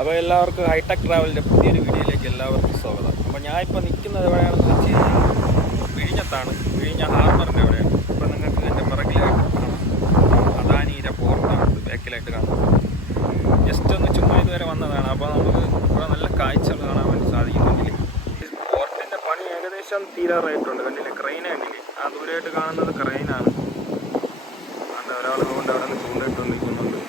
അപ്പോൾ എല്ലാവർക്കും ഹൈടെക് ട്രാവലിൻ്റെ പുതിയൊരു വീഡിയോയിലേക്ക് എല്ലാവർക്കും സ്വാഗതം. അപ്പോൾ ഞാനിപ്പോൾ നിൽക്കുന്നത് എവിടെയാണെന്ന് വെച്ച് കഴിഞ്ഞാൽ വിഴിഞ്ഞത്താണ്. വിഴിഞ്ഞ ഹാർബറിൻ്റെ അവിടെയാണ്. ഇപ്പോൾ നിങ്ങൾക്ക് എൻ്റെ പിറകിലായിട്ട് അദാനിയുടെ പോർട്ടാണ് ബാക്കിലായിട്ട് കാണുന്നത്. ജസ്റ്റ് ഒന്ന് ചുമ്മാ ഇതുവരെ വന്നതാണ്. അപ്പോൾ നമുക്ക് ഇവിടെ നല്ല കാഴ്ചകൾ കാണാൻ വേണ്ടി സാധിക്കുന്നുണ്ടെങ്കിൽ പോർട്ടിൻ്റെ പണി ഏകദേശം തീരാറായിട്ടുണ്ട്. കണ്ടില്ലേ, ക്രെയിൻ കണ്ടില്ലേ, ആ ദൂരമായിട്ട് കാണുന്നത് ക്രെയിനാണ്. ഒരാൾ കൊണ്ട് അവിടെ നിന്ന് ചൂണ്ടിട്ട് നിൽക്കുന്നുണ്ട്.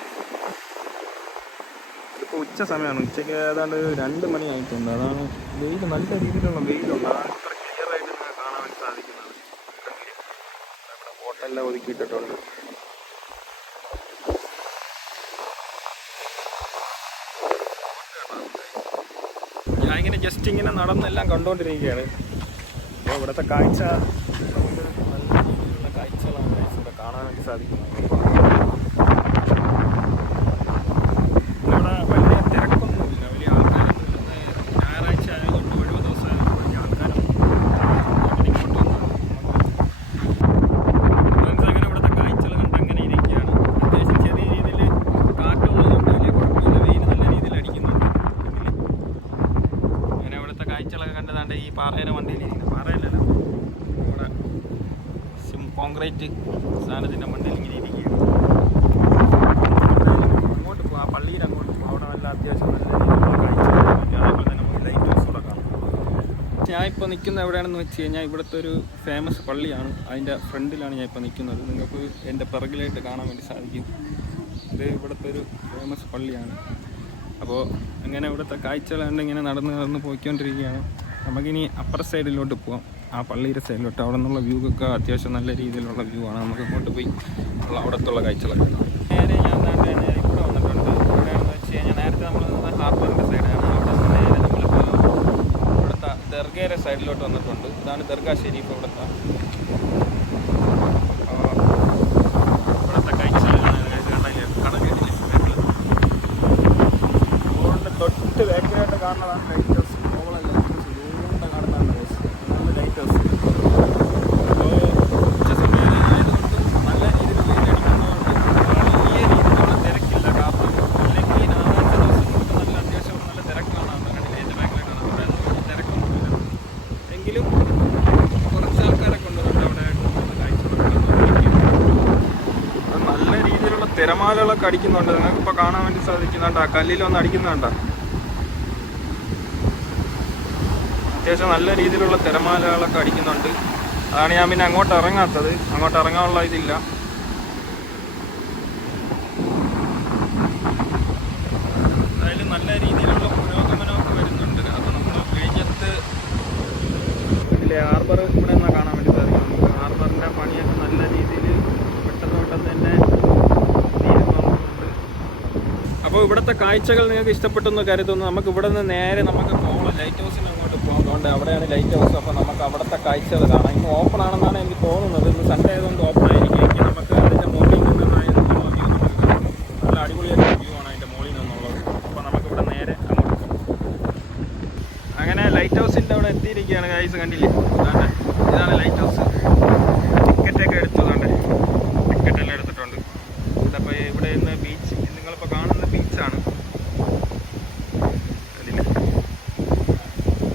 ഇപ്പോൾ ഉച്ച സമയമാണ്, ഉച്ചയ്ക്ക് ഏതാണ്ട് 2 മണിയായിട്ടുണ്ട്. അതാണ് വെയിൽ, നല്ല രീതിയിലുള്ള വെയിലുണ്ട്. അതാണ് ഇത്ര ക്ലിയർ ആയിട്ട് നിങ്ങൾക്ക് കാണാൻ വേണ്ടി സാധിക്കുന്നത്. നമ്മുടെ ബോട്ടെല്ലാം ഒതുക്കിയിട്ടിട്ടുണ്ട്. ഞാനിങ്ങനെ ജസ്റ്റ് ഇങ്ങനെ നടന്നെല്ലാം കണ്ടുകൊണ്ടിരിക്കുകയാണ്. അപ്പോൾ ഇവിടുത്തെ കാഴ്ച നമുക്ക് നല്ല രീതിയിലുള്ള കാഴ്ചകളാണ് ഇവിടെ കാണാൻ വേണ്ടി സാധിക്കുന്നത്. ഇവിടെ വലിയ തിരക്കൊന്നുമില്ല, വലിയ ആൾക്കാരൊന്നുമില്ല. ഞായറാഴ്ച ആയതുകൊണ്ട് ഒഴിവ് ദിവസമായതുകൊണ്ട് വലിയ ആൾക്കാരൊന്നും ഇങ്ങോട്ട് വന്നത് അങ്ങനെ ഇവിടുത്തെ കാഴ്ചകൾ കണ്ട് അങ്ങനെ ഇരിക്കുകയാണ്. അത്യാവശ്യം ചെറിയ രീതിയിൽ കാറ്റുള്ളതുകൊണ്ട് വലിയ കുഴപ്പമില്ല. വെയിൽ നല്ല രീതിയിൽ അടിക്കുന്നുണ്ട്. അങ്ങനെ ഇവിടുത്തെ കാഴ്ചകളൊക്കെ കണ്ടതാണ്ട് ഈ പാറയുടെ വണ്ടിയിലിരിക്കുന്നത്, പാറയിലല്ല, ഇവിടെ കോൺക്രീറ്റ് സാധനത്തിൻ്റെ മണ്ടയിൽ ഇങ്ങനെ ഇരിക്കുകയാണ്. അങ്ങോട്ട് പോകും, ആ പള്ളിയിൽ അങ്ങോട്ട് പോകും. അവിടെ നല്ല അത്യാവശ്യം നല്ല രീതിയിലുള്ള കാഴ്ചകൾ. അതേപോലെ തന്നെ നമുക്ക് ലൈറ്റ് ഹൗസ് കൂടെ കാണാം. ഞാനിപ്പോൾ നിൽക്കുന്നത് എവിടെയാണെന്ന് വെച്ച് കഴിഞ്ഞാൽ ഇവിടുത്തെ ഒരു ഫേമസ് പള്ളിയാണ്. അതിൻ്റെ ഫ്രണ്ടിലാണ് ഞാൻ ഇപ്പോൾ നിൽക്കുന്നത്. നിങ്ങൾക്ക് എൻ്റെ പിറകിലായിട്ട് കാണാൻ വേണ്ടി സാധിക്കും. ഇത് ഇവിടുത്തെ ഒരു ഫേമസ് പള്ളിയാണ്. അപ്പോൾ അങ്ങനെ ഇവിടുത്തെ കാഴ്ചകൾ കണ്ട് ഇങ്ങനെ നടന്ന് പോയിക്കൊണ്ടിരിക്കുകയാണ്. നമുക്കിനി അപ്പർ സൈഡിലോട്ട് പോകാം, ആ പള്ളിയുടെ സൈഡിലോട്ട്. അവിടെ നിന്നുള്ള വ്യൂ ഒക്കെ അത്യാവശ്യം നല്ല രീതിയിലുള്ള വ്യൂ ആണ്. നമുക്ക് അങ്ങോട്ട് പോയി അവിടത്തുള്ള കാഴ്ചകളൊക്കെ നേരെ ഞാൻ നേരെ ഇവിടെ വന്നിട്ടുണ്ട്. എവിടെയാണെന്ന് വെച്ച് കഴിഞ്ഞാൽ നേരത്തെ നമ്മൾ ഹാർബറിൻ്റെ സൈഡാണ്. അവിടെ നിന്ന് നേരെ നമ്മളിപ്പോൾ ഇവിടുത്തെ ദർഗയുടെ സൈഡിലോട്ട് വന്നിട്ടുണ്ട്. ഇതാണ് ദർഗ ഷെരീഫ്. ഇവിടുത്തെ കാഴ്ചകളാണ്. കടലില്ലേ റോഡിൻ്റെ തൊട്ട് ബാക്കിലായിട്ട് കാണുന്നതാണ് ലൈറ്റ് ഹൗസ്. കോവളല്ല, ദൂരെ കാണുന്നതാണ് നല്ല ലൈറ്റ് ഹൗസ്. അപ്പോൾ ഉച്ച സമയം ആയതുകൊണ്ട് നല്ല രീതിയിൽ വെയിലടിക്കുന്നതുകൊണ്ട് വലിയ രീതിയിലുള്ള തിരക്കില്ല. കാരണം അല്ലെങ്കിൽ ഞായറാഴ്ച ദിവസങ്ങൾക്ക് നല്ല അത്യാവശ്യം നല്ല തിരക്കാണ്. അവിടെ കണ്ടില്ലേ, എൻ്റെ ബാക്കിലായിട്ടാണ്. അവിടെ വലിയ തിരക്കൊന്നുമില്ല. എങ്കിലും കുറച്ച് ആൾക്കാരൊക്കെ ഉണ്ട് അവിടെ കാഴ്ചകളൊക്കെ നല്ല രീതിയിലുള്ള തിരമാലകളൊക്കെ അടിക്കുന്നുണ്ട്. നിങ്ങൾക്കിപ്പോൾ കാണാൻ വേണ്ടി സാധിക്കുന്നുണ്ട്. ആ കല്ലിലൊന്ന് അടിക്കുന്നുണ്ടോ? അത്യാവശ്യം നല്ല രീതിയിലുള്ള തിരമാലകളൊക്കെ അടിക്കുന്നുണ്ട്. അതാണ് ഞാൻ പിന്നെ അങ്ങോട്ട് ഇറങ്ങാത്തത്. അങ്ങോട്ട് ഇറങ്ങാനുള്ള ഇതില്ല. എന്തായാലും നല്ല രീതിയിലുള്ള പുരോഗമനമൊക്കെ വരുന്നുണ്ട്. അപ്പോൾ നമ്മൾ വിഴിഞ്ഞത്ത് ഇതിലെ ഹാർബർ ഇവിടെ നിന്നാണ് കാണാൻ വേണ്ടി സാധിക്കും. നമുക്ക് ഹാർബറിൻ്റെ പണിയൊക്കെ നല്ല രീതിയിൽ പെട്ടെന്ന് തന്നെ തീരുന്നുണ്ട്. അപ്പോൾ ഇവിടുത്തെ കാഴ്ചകൾ നിങ്ങൾക്ക് ഇഷ്ടപ്പെട്ടെന്ന് കരുതുന്നു. നമുക്ക് ഇവിടെ നിന്ന് നേരെ നമുക്ക് കോവളം ലൈറ്റ് ഹൗസിന് അങ്ങോട്ട് പോകാം. അതുകൊണ്ട് അവിടെയാണ് ലൈറ്റ് ഹൗസ്. അപ്പോൾ നമുക്ക് അവിടുത്തെ കാഴ്ചകൾ കാണാം. ഇന്ന് ഓപ്പൺ ആണെന്നാണ് എനിക്ക് തോന്നുന്നത്. ഇന്ന് സൺഡേ ആയതുകൊണ്ട് ഓപ്പൺ ആയിരിക്കും. നമുക്ക് അതിൻ്റെ മുകളിൽ നിന്നുള്ള വ്യൂ നമുക്ക് കാണാം. നല്ല അടിപൊളിയായിട്ടുള്ള വ്യൂ ആണ് അതിൻ്റെ മുകളിൽ നിന്നുള്ളത്. അപ്പോൾ നമുക്കിവിടെ നേരെ അങ്ങോട്ട് പോകാം. അങ്ങനെ ലൈറ്റ് ഹൗസിൻ്റെ അവിടെ എത്തിയിരിക്കുകയാണ്. ഗൈസ് കണ്ടില്ലേ, ഇതാണ് ലൈറ്റ് ഹൗസ്. ടിക്കറ്റൊക്കെ എടുത്തതുകൊണ്ട് ടിക്കറ്റെല്ലാം എടുത്തിട്ടുണ്ട്. അപ്പോൾ ഇവിടെ നിന്ന് ബീച്ച്, നിങ്ങളിപ്പോൾ കാണുന്ന ബീച്ചാണ്. അതിൽ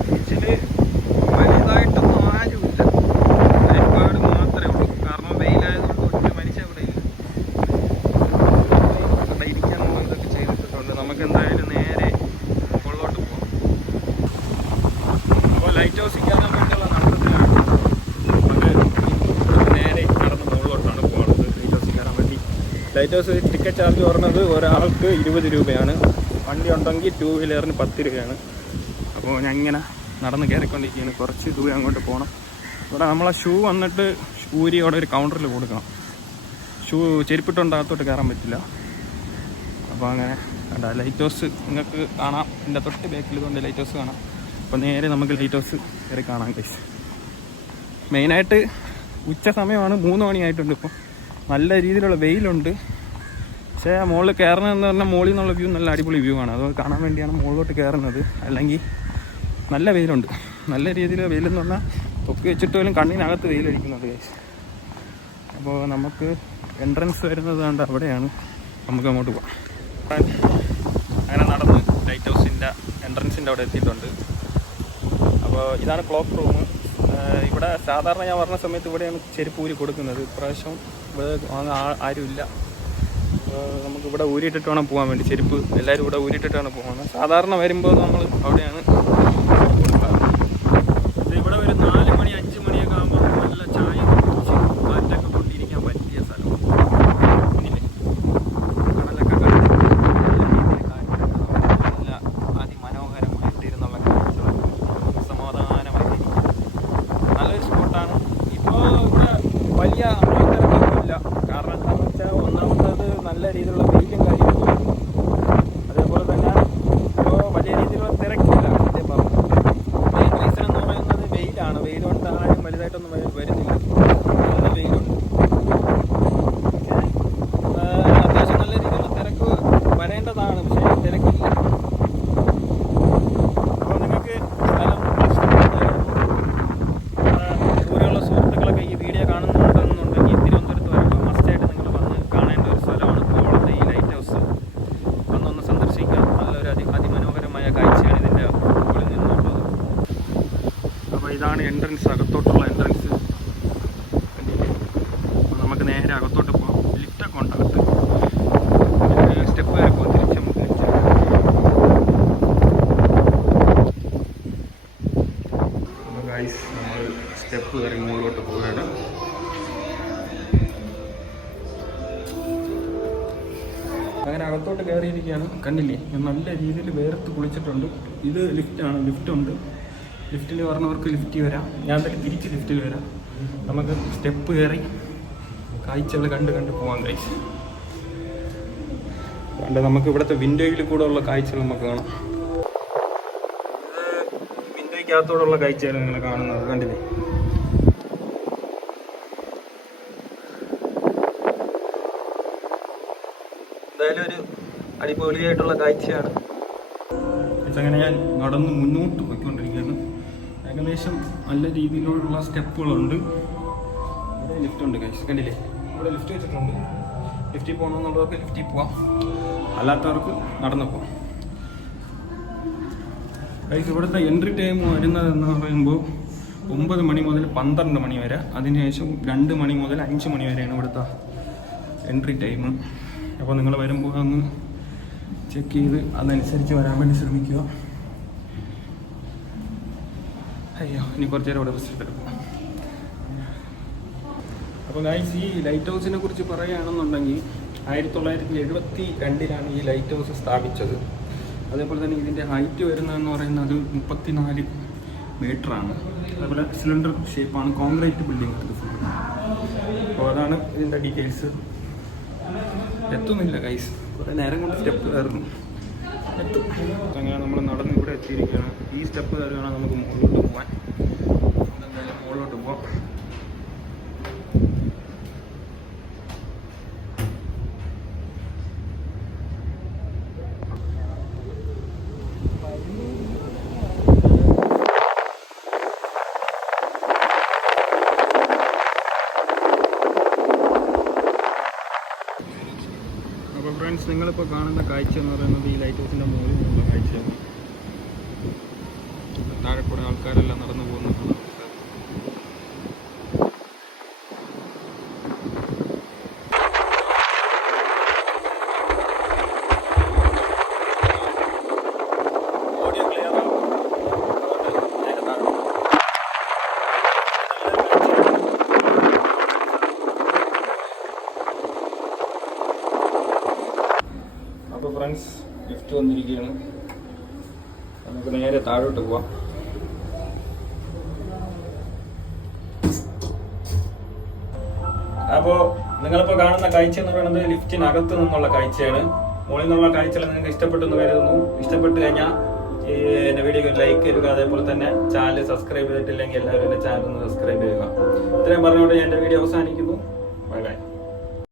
ബീച്ചിൽ വലുതായിട്ടൊന്നും ആരുമില്ല, ലൈഫ് മാത്രമേ ഉള്ളൂ. കാരണം വെയിലായതുകൊണ്ട് ഒറ്റ മനുഷ്യ ഇവിടെ ഇല്ല. അവിടെ ഇരിക്കാനുള്ള ഇതൊക്കെ ചെയ്തിട്ടുണ്ട്. നമുക്ക് എന്തായാലും നേരെ മുകളിലോട്ട് പോകാം. അപ്പോൾ ലൈറ്റ് ഹൗസിൽ കയറാൻ വേണ്ടിയുള്ള നടത്തത്തിലാണ്. നമുക്ക് നേരെ നടന്ന് മുകളിലോട്ടാണ് പോകുന്നത് ലൈറ്റ് ഹൗസിൽ കയറാൻ വേണ്ടി. ലൈറ്റ് ഹൗസ് ടിക്കറ്റ് ചാർജ് പറഞ്ഞത് ഒരാൾക്ക് 20 രൂപയാണ്. വണ്ടി ഉണ്ടെങ്കിൽ 2 വീലറിന് 10 രൂപയാണ്. അപ്പോൾ ഞാൻ ഇങ്ങനെ നടന്ന് കയറിക്കൊണ്ടിരിക്കുകയാണ്. കുറച്ച് ദൂരം അങ്ങോട്ട് പോകണം. ഇവിടെ നമ്മളെ ഷൂ വന്നിട്ട് ഊരി അവിടെ ഒരു കൗണ്ടറിൽ കൊടുക്കണം. ഷൂ ചെരുപ്പിട്ടുണ്ട് അകത്തോട്ട് കയറാൻ പറ്റില്ല. അപ്പോൾ അങ്ങനെ കണ്ട ലൈറ്റ് ഹൗസ് നിങ്ങൾക്ക് കാണാം. എൻ്റെ തൊട്ട് ബാക്കിൽ കൊണ്ട് ലൈറ്റ് ഹൗസ് കാണാം. അപ്പോൾ നേരെ നമുക്ക് ലൈറ്റ് ഹൗസ് കയറി കാണാം. ഗൈസ് മെയിനായിട്ട് ഉച്ച സമയമാണ്, 3 മണിയായിട്ടുണ്ട്. ഇപ്പോൾ നല്ല രീതിയിലുള്ള വെയിലുണ്ട്. പക്ഷേ മുകളിൽ കയറണമെന്ന് പറഞ്ഞാൽ മുകളിൽ നിന്നുള്ള വ്യൂ നല്ല അടിപൊളി വ്യൂ ആണ്. അത് കാണാൻ വേണ്ടിയാണ് മുകളിലോട്ട് കയറുന്നത്. അല്ലെങ്കിൽ നല്ല വെയിലുണ്ട്. നല്ല രീതിയിൽ വെയിലെന്ന് പറഞ്ഞാൽ തൊക്കി വെച്ചിട്ട് പോലും കണ്ണിനകത്ത് വെയിലടിക്കുന്നുണ്ട് ഗൈസ്. അപ്പോൾ നമുക്ക് എൻട്രൻസ് വരുന്നത് കൊണ്ട് അവിടെയാണ്. നമുക്ക് അങ്ങോട്ട് പോകാം. അങ്ങനെ നടന്ന് ലൈറ്റ് എൻട്രൻസിൻ്റെ അവിടെ എത്തിയിട്ടുണ്ട്. അപ്പോൾ ഇതാണ് ക്ലോക്ക് റൂം. ഇവിടെ സാധാരണ ഞാൻ പറഞ്ഞ സമയത്ത് ഇവിടെയാണ് ചെരുപ്പ് ഊരി കൊടുക്കുന്നത്. ഇപ്രാവശ്യം ഇവിടെ വാങ്ങാൻ ആരുമില്ല. നമുക്കിവിടെ ഊരിയിട്ടിട്ട് വേണം പോകാൻ വേണ്ടി. ചെരുപ്പ് എല്ലാവരും ഇവിടെ ഊരിയിട്ടിട്ടാണ് പോകുന്നത്. സാധാരണ വരുമ്പോൾ നമ്മൾ അവിടെയാണ് കൊടുക്കാറ്. ഇവിടെ ഒരു 4 മണി 5 മണിയൊക്കെ ആകുമ്പോൾ നല്ല ചായ കുടിച്ച് കാറ്റൊക്കെ കൊണ്ടിരിക്കാൻ പറ്റിയ സ്ഥലം. കടലൊക്കെ കണ്ട് നല്ല അതിമനോഹരമായിട്ടിരുന്നുള്ള കാഴ്ചകൾ സമാധാനമായി നല്ലൊരു സ്പോട്ടാണ്. ഇപ്പോൾ ഇവിടെ വലിയ ആൾക്കാരൊന്നുമില്ല. കാരണം എന്താണെന്ന് വെച്ചാൽ ഒന്നാമത്തത് നല്ല രീതിയിലുള്ള വെയിലും കാര്യങ്ങളും, അതേപോലെ തന്നെ ഇപ്പോൾ വലിയ രീതിയിലുള്ള തിരക്കില്ല. അതേ പറഞ്ഞു മെയിൻ റീസൺ എന്ന് പറയുന്നത് വെയിലാണ്. വെയിൽ കൊണ്ട് ആരും വലുതായിട്ടൊന്നും വരുന്നില്ല. നല്ല വെയിലുണ്ട്. അത്യാവശ്യം നല്ല രീതിയിലുള്ള തിരക്ക് വരേണ്ടതാണ്, പക്ഷേ തിരക്കില്ല. അപ്പോൾ നിങ്ങൾക്ക് സ്ഥലം ദൂരെയുള്ള സുഹൃത്തുക്കളൊക്കെ ഈ വീഡിയോ കാണുന്നുണ്ടെന്നുണ്ടെങ്കിൽ തിരുവനന്തപുരത്ത് വരുമ്പോൾ മസ്റ്റായിട്ട് നിങ്ങൾ വന്ന് കാണേണ്ട ഒരു സ്ഥലമാണ് കോവളത്തെ ഈ ലൈറ്റ് ഹൗസ്. വന്നൊന്ന് സന്ദർശിക്കാം. നല്ലൊരു അതിമനോഹരമായ കാഴ്ചയാണ് ഇതിൻ്റെ മുകളിൽ നിന്നുള്ളത്. അപ്പോൾ ഇതാണ് എൻട്രൻസ്, അകത്തോട്ടുള്ള എൻട്രൻസ്. നമുക്ക് നേരെ അകത്തോട്ട് പോകാം. ലിഫ്റ്റൊക്കെ ഉണ്ട് അകത്ത്. സ്റ്റെപ്പ് കയറി പോകും. തിരിച്ച് നമുക്ക് അപ്പോൾ ഗൈസ് നമ്മൾ സ്റ്റെപ്പ് കയറി മുകളിലോട്ട് പോവുകയാണ്. അങ്ങനെ അകത്തോട്ട് കയറിയിരിക്കുകയാണ്. കണ്ടില്ലേ, നല്ല രീതിയിൽ വേർത്ത് കുളിച്ചിട്ടുണ്ട്. ഇത് ലിഫ്റ്റാണ്, ലിഫ്റ്റുണ്ട്. ലിഫ്റ്റിൽ പറഞ്ഞവർക്ക് ലിഫ്റ്റ് വരാം. ഞാൻ തന്നെ തിരിച്ച് ലിഫ്റ്റിൽ വരാം. നമുക്ക് സ്റ്റെപ്പ് കയറി കാഴ്ചകൾ കണ്ട് പോകാൻ കഴിച്ചു. അതുകൊണ്ട് നമുക്ക് ഇവിടുത്തെ വിൻഡോയിൽ കൂടെ ഉള്ള കാഴ്ചകൾ നമുക്ക് കാണാം. ഇത് വിൻഡോയ്ക്കകത്തോടുള്ള കാഴ്ചകൾ നിങ്ങൾ കാണുന്നത് കണ്ടില്ലേ. എന്തായാലും ഒരു അടിപൊളിയായിട്ടുള്ള കാഴ്ചയാണ്. അങ്ങനെ ഞാൻ നടന്ന് മുന്നോട്ട് പോയിക്കൊണ്ടിരിക്കുകയാണ്. ഏകദേശം നല്ല രീതിയിലുള്ള സ്റ്റെപ്പുകളുണ്ട്. ഇവിടെ ലിഫ്റ്റ് ഉണ്ട് ഗൈസ്, കണ്ടില്ലേ. ഇവിടെ ലിഫ്റ്റ് വെച്ചിട്ടുണ്ട്. ലിഫ്റ്റിൽ പോകണമെന്നുള്ളവർക്ക് ലിഫ്റ്റിൽ പോവാം, അല്ലാത്തവർക്ക് നടന്നു പോവാം. ഗൈസ് ഇവിടുത്തെ എൻട്രി ടൈം വരുന്നതെന്ന് പറയുമ്പോൾ 9 മണി മുതൽ 12 മണി വരെ. അതിനുശേഷം 2 മണി മുതൽ 5 മണി വരെയാണ് ഇവിടുത്തെ എൻട്രി ടൈം. അപ്പോൾ നിങ്ങൾ വരുമ്പോൾ ഒന്ന് ചെക്ക് ചെയ്ത് അതനുസരിച്ച് വരാൻ വേണ്ടി ശ്രമിക്കുക. അയ്യോ, ഇനി കുറച്ച് നേരം ഇവിടെ റെസ്റ്റ് എടുക്കും. അപ്പോൾ ഗൈസ് ഈ ലൈറ്റ് ഹൗസിനെ കുറിച്ച് പറയുകയാണെന്നുണ്ടെങ്കിൽ 1972 ഈ ലൈറ്റ് ഹൗസ് സ്ഥാപിച്ചത്. അതേപോലെ തന്നെ ഇതിൻ്റെ ഹൈറ്റ് വരുന്നതെന്ന് പറയുന്നത് 34 മീറ്ററാണ്. അതേപോലെ സിലിണ്ടർ ഷേപ്പാണ്, കോൺക്രീറ്റ് ബിൽഡിംഗ് ഇത് ഫുൾ. അപ്പോൾ അതാണ് ഇതിൻ്റെ ഡീറ്റെയിൽസ്. എത്തുന്നില്ല ഗൈസ്, കുറേ നേരം കൊണ്ട് സ്റ്റെപ്പ് കയറുന്നു. എത്തും. അങ്ങനെ നമ്മൾ നടന്ന് ഇവിടെ എത്തിയിരിക്കുകയാണ്. ഈ സ്റ്റെപ്പ് കയറുകയാണെങ്കിൽ നമുക്ക് മുകളിലോട്ട് പോകാൻ. എന്തായാലും മുകളിലോട്ട് പോകാം. അപ്പോൾ ഫ്രണ്ട്സ്, നിങ്ങളിപ്പോൾ കാണുന്ന കാഴ്ച എന്ന് പറയുന്നത് ഈ ലൈറ്റ് ഹൗസിൻ്റെ മുകളിൽ നിന്നുള്ള കാഴ്ചയാണ്. താഴെ കൂടെ ആൾക്കാരെല്ലാം നടന്നു പോകുന്നതാണ്. അപ്പോൾ ഫ്രണ്ട്സ്, ലിഫ്റ്റ് വന്നിരിക്കുകയാണ്. നമുക്ക് നേരെ താഴോട്ട് പോവാം. അപ്പോൾ നിങ്ങളിപ്പോൾ കാണുന്ന കാഴ്ച എന്ന് പറയുന്നത് ലിഫ്റ്റിനകത്ത് നിന്നുള്ള കാഴ്ചയാണ്. മുകളിൽ നിന്നുള്ള കാഴ്ചകൾ നിങ്ങൾക്ക് ഇഷ്ടപ്പെട്ടെന്ന് കരുതുന്നു. ഇഷ്ടപ്പെട്ട് കഴിഞ്ഞാൽ എൻ്റെ വീഡിയോക്ക് ലൈക്ക് ചെയ്യുക. അതേപോലെ തന്നെ ചാനൽ സബ്സ്ക്രൈബ് ചെയ്തിട്ടില്ലെങ്കിൽ എല്ലാവരും എൻ്റെ ചാനൽ ഒന്ന് സബ്സ്ക്രൈബ് ചെയ്യുക. ഇത്രയും പറഞ്ഞുകൊണ്ട് ഞാൻ എൻ്റെ വീഡിയോ അവസാനിക്കുന്നു.